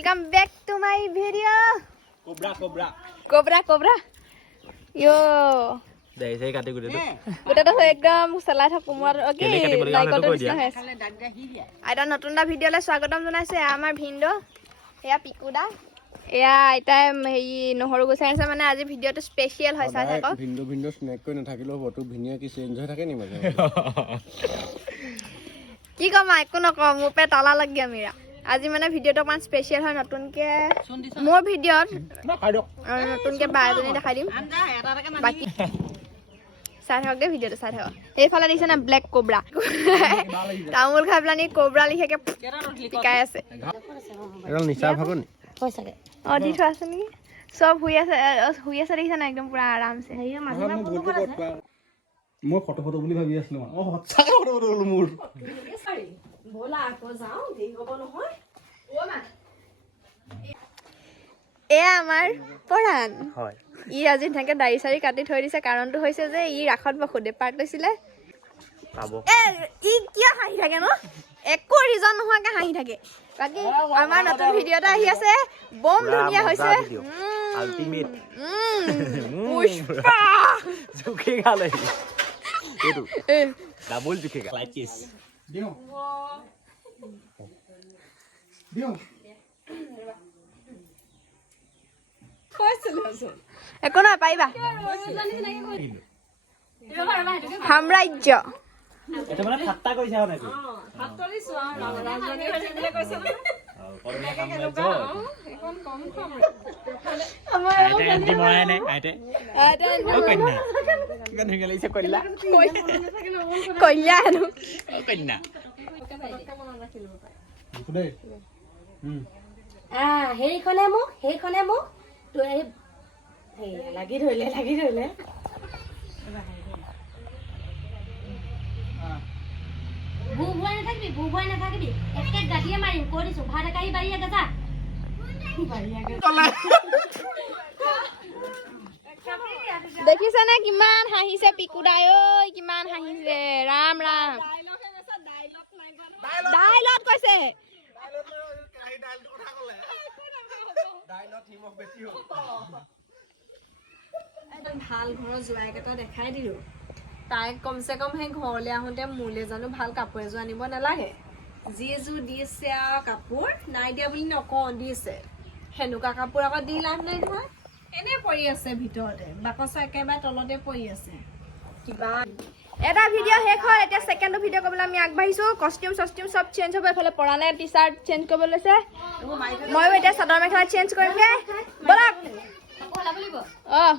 welcome back to my video. Cobra cobra Cobra, cobra. Yo. দে সেই কাটি কুটি গোটেইটো হৈ একদম চেলাই থাকো মোৰ অকে লাইকটো। নিচিনা হৈ আইতা নতুন এটা ভিডিঅ'লৈ স্বাগতম জনাইছে আমাৰ ভিনদেউ। এয়া পিকুদা। এয়া আইতাই হেৰি নহৰু গুচাই আছে মানে আজি ভিডিঅ'টো স্পেচিয়েল হয় চাই থাকক। ভিন্দো ভিন্দো স্নেক কৰি নাথাকিলেও হ'ব তোৰ ভিনিয়ে কি চেঞ্জ হৈ থাকে নি মাজে কি ক'ম একো নকওঁ মোৰ পে তালা লাগি আমিৰা আজি মানে ভিডিঅ'টো অকণমান স্পেচিয়েল হয় নতুনকৈ মোৰ ভিডিঅ'ত নতুনকৈ বা এজনী দেখাই দিম। বাকী চাই থাকক দেই ভিডিঅ'টো চাই থাকক। সেইফালে দেখিছে না ব্লেক কবৰা তামোল খাই পেলাই নি কবৰা লিখাকে পিকাই আছে। অঁ দি থোৱা আছে নেকি? চব শুই আছে শুই আছে দেখিছে না একদম পুৰা আৰামছে। মই ফটো ফটো বুলি ভাবি আছিলো মানে। অঁ সঁচাকে ফটো ফটো মোৰ এয়া আমাৰ পৰাণ ই আজি ধুনীয়াকৈ দাড়ি চাৰি কাটি থৈ দিছে কাৰণটো হৈছে যে ই ৰাসত বসুদেৱ পাৰ্ট লৈছিলে। এ ই কিয় হাঁহি থাকে ন? একো ৰিজন নোহোৱাকে হাঁহি থাকে। বাকী আমাৰ নতুন ভিডিঅ' এটা আহি আছে। বম ধুনীয়া হৈছে। পুষ্পা। জুখি এইটো ডাবল জুখি গা লাইট দিওঁ দিওঁ একো নহয় পাৰিবা সাম্ৰাজ্য মানে মৰাই নাই কন্যা ধুনীয়া লাগিছে কন্যা কল্যা হেনো অ আহ সেইখনে মোক সেইখনে মোক তোৰ এই লাগি ধৰিলে লাগি ধৰিলে ভু ভুৱাই নাথাকিবি ভু ভুৱাই নাথাকিবি একে গাদিয়ে মাৰিম কৈ দিছো ভাত একাহি বাৰী আগে যা দেখিছেনে কিমান হাঁহিছে পিকুদাই ঐ কিমান হাঁহিছে। ৰাম ৰাম। ডাইলগ কৈছে। ভাল ঘৰৰ জোৱাইক এটা দেখাই দিলো। তাইক কমচে কম সেই ঘৰলৈ আহোঁতে মোলৈ জানো ভাল কাপোৰ এযোৰ আনিব নালাগে। যি এযোৰ দিছে আৰু কাপোৰ নাই দিয়া বুলি নকওঁ দিছে। সেনেকুৱা কাপোৰ আকৌ দি লাভ নাই নহয়। এনেই পৰি আছে ভিতৰতে বাকচ একেবাৰে তলতে পৰি আছে কিবা এটা ভিডিঅ' শেষ হ'ল এতিয়া ছেকেণ্ড ভিডিঅ' কৰিবলৈ আমি আগবাঢ়িছোঁ কষ্টিউম চষ্টিউম চব চেঞ্জ হ'ব এইফালে পৰা নাই টি চাৰ্ট চেঞ্জ কৰিব লৈছে ময়ো এতিয়া চাদৰ মেখেলা চেঞ্জ কৰিমগৈ ব'লক অঁ